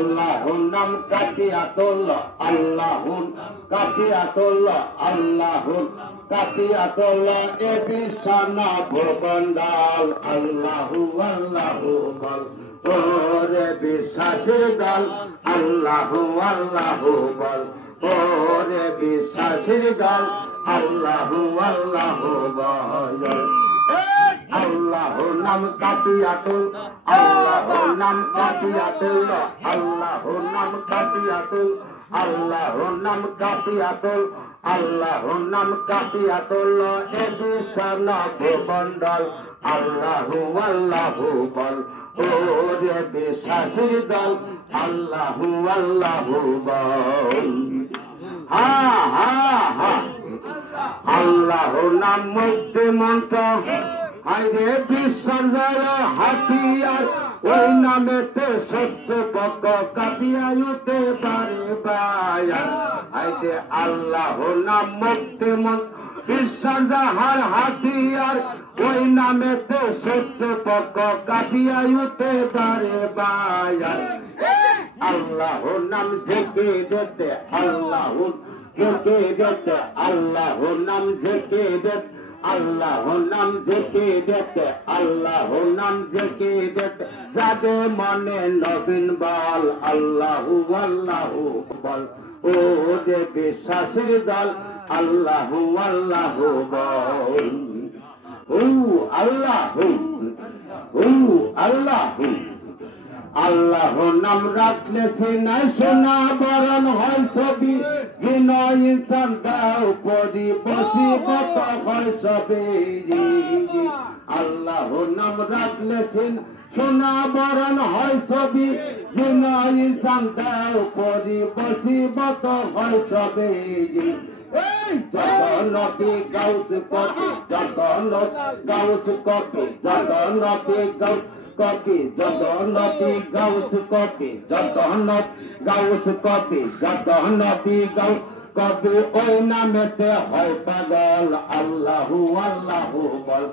আল্লাহর নাম কাফিয়াতুল্লাহ, আল্লাহুর কাফিয়াতুল্লাহ, আল্লাহুর কাফিয়াতুল্লাহ, এ বিশানা ভূমণ্ডল। আল্লাহু আল্লাহু বল, ওরে বিশ্বাসের দল। আল্লাহু আল্লাহু বল, ওরে বিশ্বাসের দল। আল্লাহু আল্লাহু বল। আল্লাহর নাম কাফিয়াতুল, আল্লাহর নাম কাফিয়াতুল, আল্লাহর নাম কাফিয়াতুল, আল্লাহর নাম কাফিয়াতুল, আল্লাহর নাম কাফিয়াতুল, এ বিশানা ভূমণ্ডল। আল্লাহু আল্লাহু বল, ওরে বিশ্বাসের দল। আল্লাহু আল্লাহু বল। হা হা হা। আল্লাহর নাম মুক্তি মন্ত্র, আরে বিশ্বাসের হাতিয়ার। ওই নামেতে সত্য পক্ষ কাঁপিয়া উঠতে পারে বায়ান। আইতে আল্লাহর নাম মুক্তি মন্ত্র, বিশ্বাসের হাতিয়ার। ওই নামেতে সত্য পক্ষ কাঁপিয়া উঠতে পারে বায়ান। আল্লাহর নাম জেগে যেতে, আল্লাহর জেগে যেতে, আল্লাহর নাম জেগে যেতে, আল্লাহর নাম জেগে যেতে, আল্লাহর নাম জেগে যেতে। যাদের মনে নবীন বল, আল্লাহু আল্লাহু বল, ও যে বিশ্বাসের দল। আল্লাহু আল্লাহু বল। ও আল্লাহু, ও আল্লাহু। আল্লাহর নাম রাখলে সিনা সোনা বরণ হয় ছবি। বিনয় ইনসান দাও পরি বসিবত হয় সবে। আল্লাহর নাম রাখলে সিনা সোনা বরণ হয় ছবি। বিনয় ইনসান দাও পরি বসিবত হয় সবে। জগন্নতি গাউস কপি, জগন্নত গাউস কপি, জগন্নতি গাউস কপি, জগন্নতি গাউস কপি, জগন্নত গাউস কপি, জগন্নতি গাউস কপি। ওই নামেতে হয় পাগল। আল্লাহু আল্লাহু বল,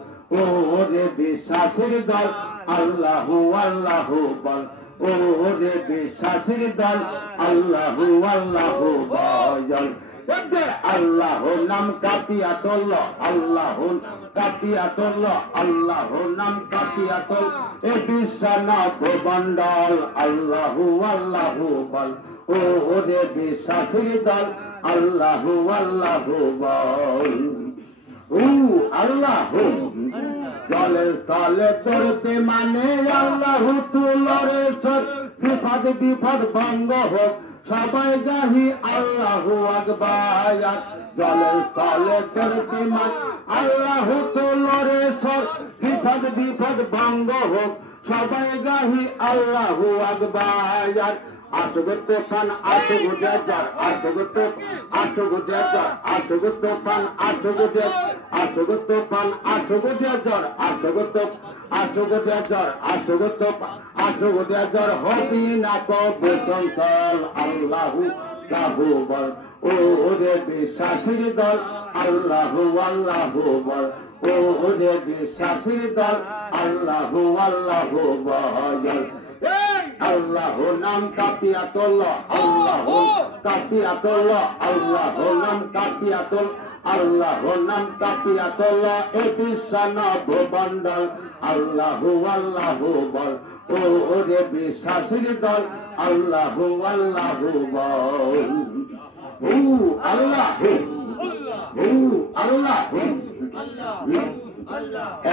ওরে বিশ্বাসের দল। আল্লাহু আল্লাহু বল, ওরে বিশ্বাসের দল। আল্লাহু আল্লাহু বল। আল্লাহর নাম কাফিয়াতুল্লাহ, আল্লাহর কাফিয়াতুল্লাহ, আল্লাহর নাম কাফিয়াতুল, এ বিশানা ভূমণ্ডল। আল্লাহু আল্লাহু বল, ওরে বিশ্বাসের দল। আল্লাহু আল্লাহু বল। ও আল্লাহু। জলের তলে তোরতে মানে আল্লাহু তুলরে সর। বিপদ বিপদ ভঙ্গ হোক, সবাই গাহি আল্লাহু আকবার। জলের তলে তোরতে মানে আল্লাহু তুলরে সর। বিপদ বিপদ ভঙ্গ হোক, সবাই গাহি আল্লাহু আকবার। আসগো তোফান আসগো দেজার, আসগো তোফান আসগো দেজার, আসগো তোফান আসগো দেজার, আসগো তোফান আসগো দেজার, আসগো তোফান আসগো দেজার, আসগো তোফান আসগো দেজার। হবি না কবু চঞ্চল। আল্লাহু আল্লাহু বল, ওরে বিশ্বাসের দল। আল্লাহু আল্লাহু বল, ওরে বিশ্বাসের দল। আল্লাহু আল্লাহু বল। আল্লাহর নাম কাফিয়াতুল্লাহ, আল্লাহর কাফিয়াতুল্লাহ, আল্লাহর নাম কাফিয়াতুল, আল্লাহর নাম কাফিয়াতুল্লাহ, এ বিশানা ভূমণ্ডল। আল্লাহু আল্লাহু বল, ওরে বিশ্বাসের দল। আল্লাহু আল্লাহু বল। ও আল্লাহু, ও আল্লাহু।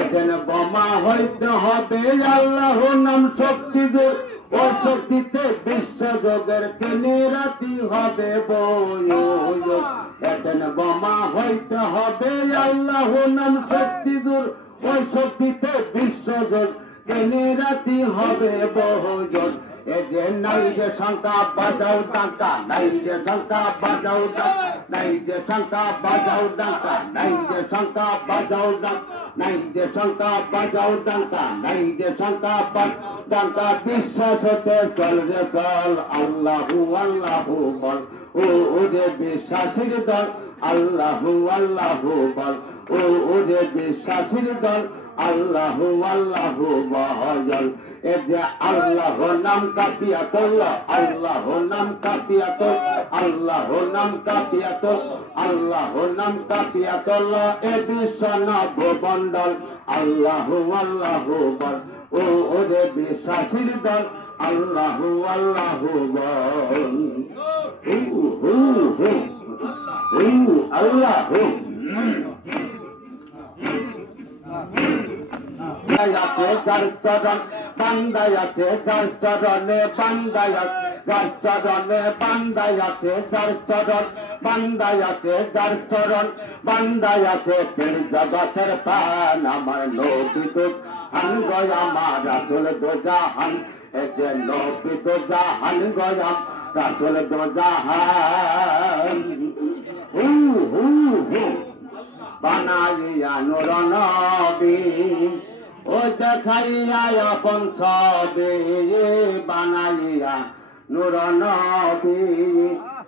এখানে বোমা হইতে হবে আল্লাহর নাম শক্তি জোর। ও শক্তিতে বিশ্বযোগের কেনে রাতি হবে বয়োগ। এখানে বোমা হইতে হবে আল্লাহর নাম শক্তি জোর। ওই শক্তিতে বিশ্বযোগ কেনে রাতি হবে বয়োগ। এ যে নাই যে শঙ্কা বাজাও ডাকা, নাই যে শঙ্কা বাজাও ডাকা, নাই যে শঙ্কা বাজাও ডাকা, নাই যে শঙ্কা বাজাও ডাকা, নাই যে শঙ্কা বাজাও ডাকা, নাই যে শঙ্কা ডাকা। বিশ্বাস হতে চল রে চল। আল্লাহু আল্লাহু বল, ওরে বিশ্বাসের দল। আল্লাহু আল্লাহু বল, ওরে বিশ্বাসের দল। আল্লাহু আল্লাহু বল। এ যে আল্লাহ নাম কাপিয়া তোল, আল্লাহ নাম কাপিয়া তোল, আল্লাহ নাম কাপিয়া তোল, আল্লাহ নাম কাপিয়া তোল, এ বিশ্ব নবমণ্ডল আল্লাহ আল্লাহ বল, ও ওরে বিশ্বাসীর দল আল্লাহ আল্লাহ বল, আল্লাহ আছে যার চরণ, বান্দায় আছে যার চরণে, বান্দায় যার চরণে, বান্দায় আছে যার চরণ, বান্দায় আছে যার চরণ, বান্দায় আছে তিন জগতের প্রাণ আমার নবী দূত হান গয়া আমার রাসূল দো জাহান, এ যে নবী দো জাহান গয়া রাসূল দো জাহান, বানাইয়া নূর নবী ও দেখাইয়া আপন সবে, বানাইয়া নূর নবী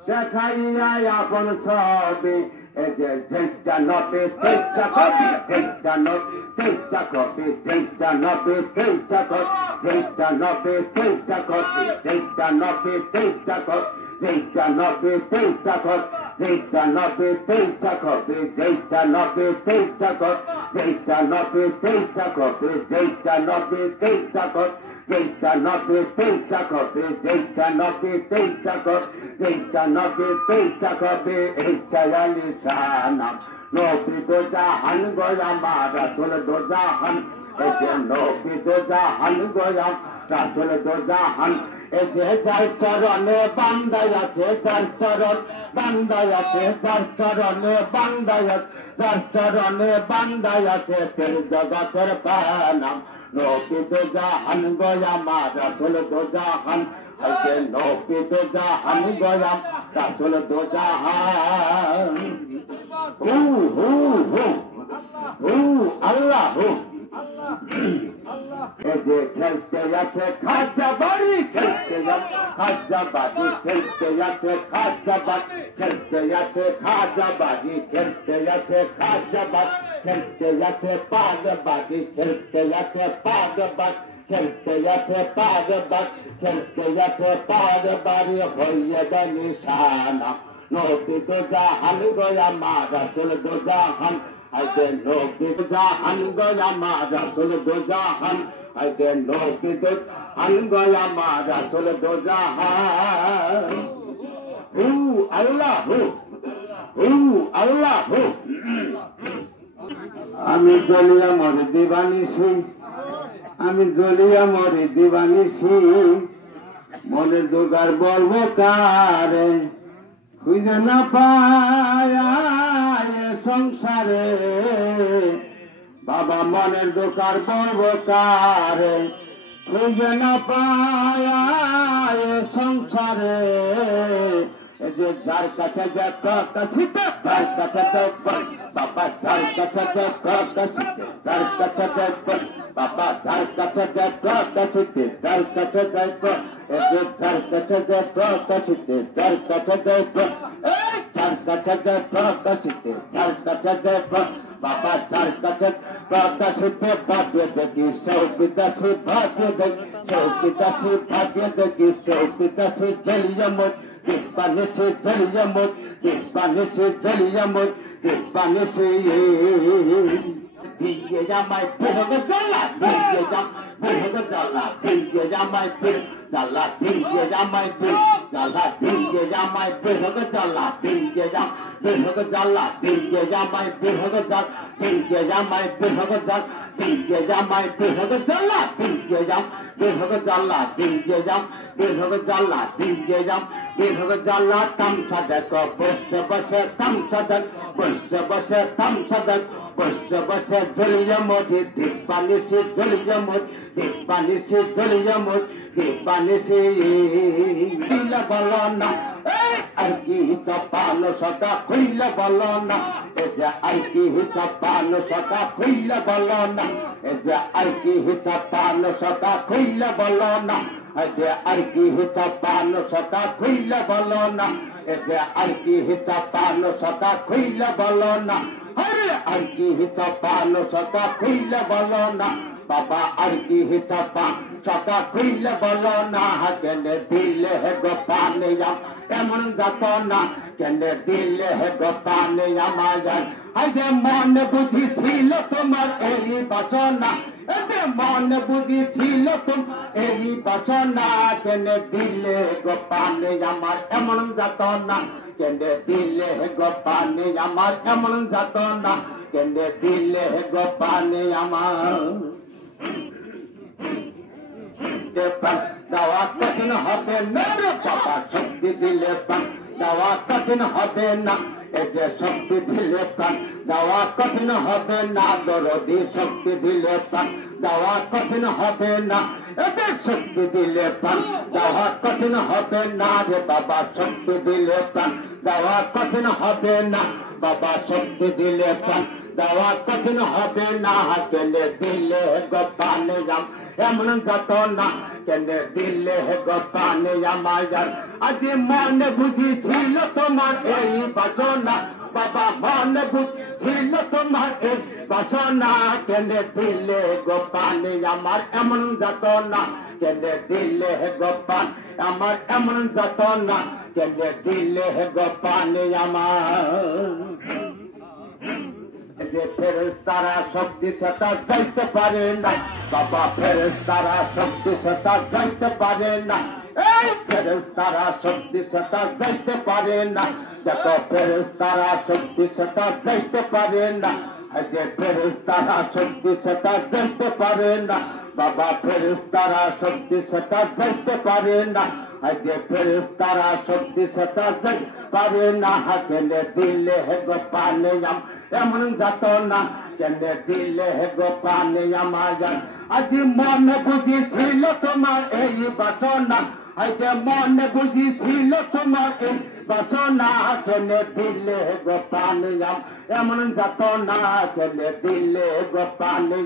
দেখাইয়া আপন সবে, এ যে যেটা নবে তেজা কবি, যেটা নবে তেজা কবি, যেটা নবে তেজা কবি, যেটা নবে তেজা কবি, যেটা নবে তেজা কবি, যেটা নবে তেজা কবি, যেটা নবে তেজা কবি, যেটা নবে তেজা কবি, যেটা নবে তেজা কবি, যেটা নবে তেজা কবি, যেটা নবে তেজা কবি, যেটা নবে তেজা কবি, যেটা নবে তেজা কবি, এই চায়ালি সানাম নবী দো জাহান গয়া আমার রাসূল দো জাহান, এই যে নবী দো জাহান গয়া রাসূল দো জাহান, এই যে যার চরণে বান্দায় আছে যার চরণ, বান্দায় আছে যার চরণে, বান্দায় যার চরণে, বান্দায় আছে তিন জগতের প্রাণ নবী দো জাহান গয়া আমার রাসূল দো জাহান, এই যে নবী দো জাহান গয়া রাসূল দো জাহান, আল্লাহ এ যে খেলতে আছে খাজা বাড়ি, খেলতে আছে খাজা বাড়ি, খেলতে আছে খাজা বাড়ি, খেলতে আছে খাজা বাড়ি, খেলতে আছে খাজা বাড়ি, খেলতে আছে পাগ বাড়ি, খেলতে আছে পাগ বাড়ি, খেলতে আছে পাগ বাড়ি, খেলতে আছে পাগ বাড়ি, হইয়া গেল নিশানা নবী দো জাহান গয়া আমার রাসূল দো জাহান, আইতে নবী দো জাহান গয়া আমার রাসূল দো জাহান, আইতে নবী দো জাহান গয়া আমার রাসূল দো জাহান, আল্লাহ আল্লাহ। আমি জ্বলিয়া মরে দিবানিসি, আমি জ্বলিয়া মরে দিবানিসি, মনের দুগার বলবো কারে, খুঁজে না পায় সংসারে, বাবা মনের দোকার বলবো কারে, খুঁজে না পায় সংসারে, যে যার কাছে যে প্রকাশিত, যার কাছে যে বাবা, যার কাছে যে প্রকাশিত, যার কাছে যে বাবা, যার কাছে যে প্রকাশিত, যার কাছে যে যার কাছে যে প্রকাশিত, যার কাছে যে যার কাছে যে প্রকাশিত, যার কাছে যে বাবা, যার কাছে প্রকাশিত, ভাগ্য দেখি সৌবিদাসী, ভাগ্য দেখি সৌবিদাসী, ভাগ্য দেখি সৌবিদাসী, জলিয়া মোট পানি সে জলিয়া মোট, পানি সে জলিয়া মোট, পানি সে দিয়ে জামাই বেরোগে জ্বালা, দিয়ে জাম বেরোগে জ্বালা, দিয়ে জামাই বের জ্বালা, দিয়ে জামাই বের জ্বালা, দিয়ে জামাই বেরোগে জ্বালা, দিয়ে জাম বেরোগে জ্বালা, দিয়ে জামাই বেরোগে জ্বালা, দিয়ে জামাই বেরোগে জ্বালা, দিয়ে জামাই বেরোগে জ্বালা, দিয়ে জাম বেরোগে জ্বালা, দিয়ে জাম বেরোগে জ্বালা, দিয়ে জাম বেরোগে জ্বালা, তামসা দেখো বসে বসে, তামসা দেখ বসে বসে, তামসা দেখ বসে বসে, জ্বলিয়া মোটি দীপানি সে জ্বলিয়া মোট, দীপানি সে জ্বলিয়া মোট, দীপানি সে দিলে বলো না, আর কি চাপানো সদা খুইলে বলো না, এ যে আর কি চাপানো সদা খুইলে বলো না, এ যে আর কি চাপানো সদা খুইলে বলো না, এ যে আর কি চাপানো সদা খুইলে বলো না, এ যে আর কি চাপানো সদা খুইলে বলো না, আরে আর কি চাপানো সদা খুইলে বলো না, বাবা আর কি চাপা চাপা খুইলে বলো না কেন দিলে গো পানে এমন যাত না কেন দিলে গো পানে আমার আই যে মন বুঝিছিল তোমার এই বাসনা যে মন বুঝিছিল তোমার এই বাসনা কেন দিলে গো পানে আমার এমন যাত না কেন দিলে গো পানে আমার এমন যাত না কেন দিলে গো পানে আমার দেওয়া কঠিন হবে না চাপা শক্তি দিলে পান দেওয়া কঠিন হবে না এই যে শক্তি দিলে পান দেওয়া কঠিন হবে না দরদি শক্তি দিলে পান দেওয়া কঠিন হবে না এতে শক্তি দিলে পান দেওয়া কঠিন হবে না রে বাবা শক্তি দিলে পান দেওয়া কঠিন হবে না বাবা শক্তি দিলে পান দেওয়া কঠিন হবে না কেলে দিলে গো পানে যাম এমন যত না কেন দিলে গো পানে আমার আজ মনে বুঝিছিল তোমার এই বাসনা বাবা মনে বুঝিছিল তোমার এই বাসনা কেন দিলে গো পানে আমার এমন যত না কেন দিলে গো পান আমার এমন যত না কেন দিলে গো পানে আমার যে ফেরেশতারা শক্তি সেটা যাইতে পারে না বাবা ফেরেশতারা শক্তি সেটা যাইতে পারে না এই ফেরেশতারা শক্তি সেটা যাইতে পারে না যত ফেরেশতারা শক্তি সেটা যাইতে পারে না যে ফেরেশতারা শক্তি সেটা যাইতে পারে না বাবা ফেরেশতারা শক্তি সেটা যাইতে পারে না যে ফেরেশতারা শক্তি সেটা যাইতে পারে না কেন দিলে গো পানে এমন যাত না কেন দিলে গো পানে আমার আজ মনে বুঝিছিল তোমার এই বাসনা আজ মনে বুঝিছিল তোমার এই বাসনা কেন দিলে গো পানে এমন যাত না কেন দিলে গো পানে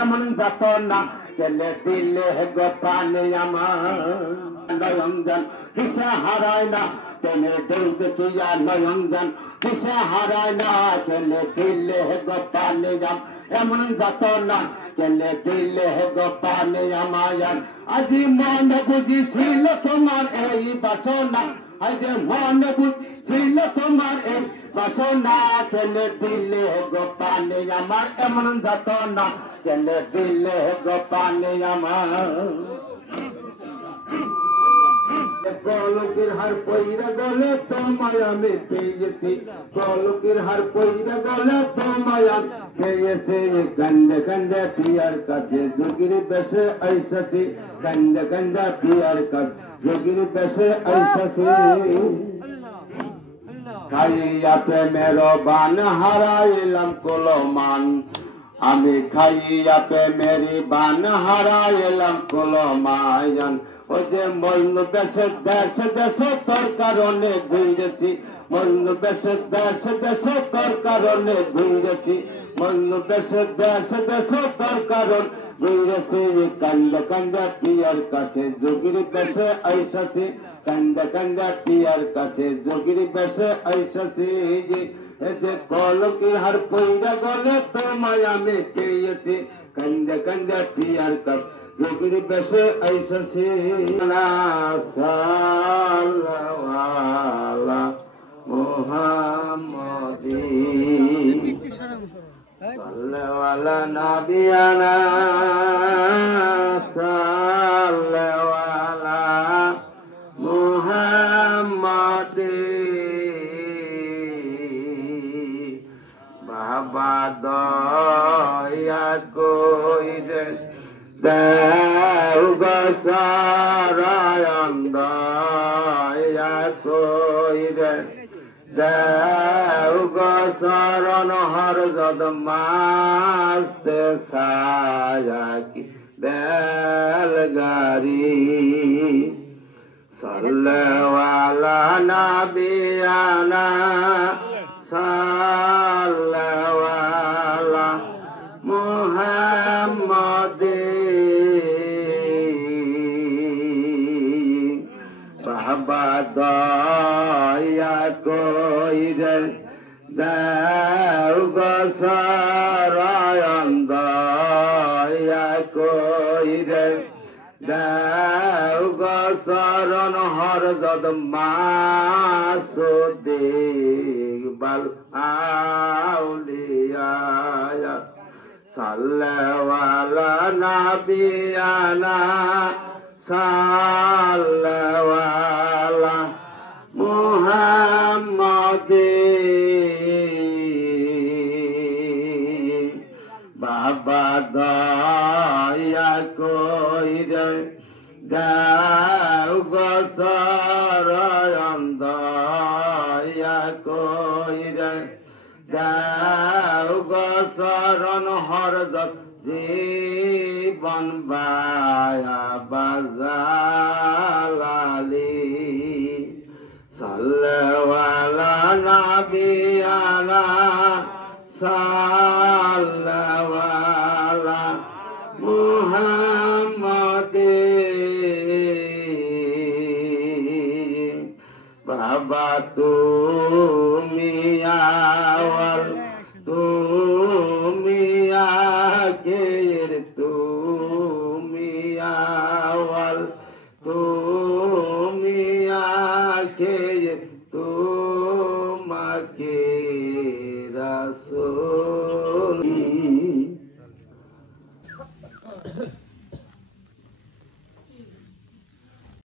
এমন যাত না কেন দিলে গো পানে আমার নয়নজন দিশা হারায় না কেন দৌড় তুইয়া নয়নজন দিশা হারায় না কেন দিলে গো পানে এমন যাত না কেন দিলে গো পানে আমার আজ মনে বুঝিছিল তোমার এই বাসনা আজ মনে বুঝিছিল তোমার এই বাসনা কেন দিলে গো পানে আমার এমন যাত না কেন দিলে গো পানে আমার পলকের হার পইরা গলে তোমায় আমি পেয়েছি পলকের হার পইরা গলে তোমায় আমি পেয়েছি কান্দে কান্দে প্রিয়ার কাছে যোগীর বেশে আইসাছি কান্দে কান্দে প্রিয়ার কাছে যোগীর বেশে আইসাছি খাইয়া প্রেমের বান হারাইলাম কলমান আমি খাইয়া প্রেমেরি বান হারাইলাম কলমায়ান ও যে মল্ল দেশে দেশে দেশে তোর কারণে ঘুরেছি মল্ল দেশে দেশে দেশে তোর কারণে ঘুরেছি মল্ল দেশে দেশে দেশে তোর কারণ ঘুরেছি কান্দা কান্দা প্রিয়ার কাছে যোগীর বেশে আইসাছি কান্দা কান্দা প্রিয়ার কাছে যোগীর বেশে আইসাছি যে পলকের হার পইরা গলে তোমায় আমি পেয়েছি কান্দা কান্দা প্রিয়ার কাছে যোগীর বেশে আইসাছি সাল্লাল্লাহু মুহাম্মাদিন সাল্লাল্লাহু আলা নাবিয়ানা সাল্লাল্লাহু আলা মুহাম্মাদিন বাবা দয়া কইরে দেও গো সারায়ণ দয়া কইরে দেও গো শরণ হর যদ মাস্তে ছায়া কি বেলগারি সাল্লাল্লাহু আলা নাবিয়ানা সাল্লাল্লাহু আলা মুহাম্মাদিন বাবা দয়া কইরে দেও গো শরণ দয়া চরণ হরজত মাসুদে ইকবাল আউলিয়া সাল্লাওয়ালা নাবিয়ানা সাল্লাওয়ালা মুহাম্মাদিন বাবা দয়া কইরে দাও গসরয়ন দয়া কইরে দাও গসরণ হরদত জীবন বায়া বাজালালি সাল্লাওয়ালা নাবিয়ানা সাল্লাওয়ালা মুহাম্মাদিন বাবা তুমি আওয়াল তুমি আখের তুমি আওয়াল তুমি আখের তোমাকে রাসূল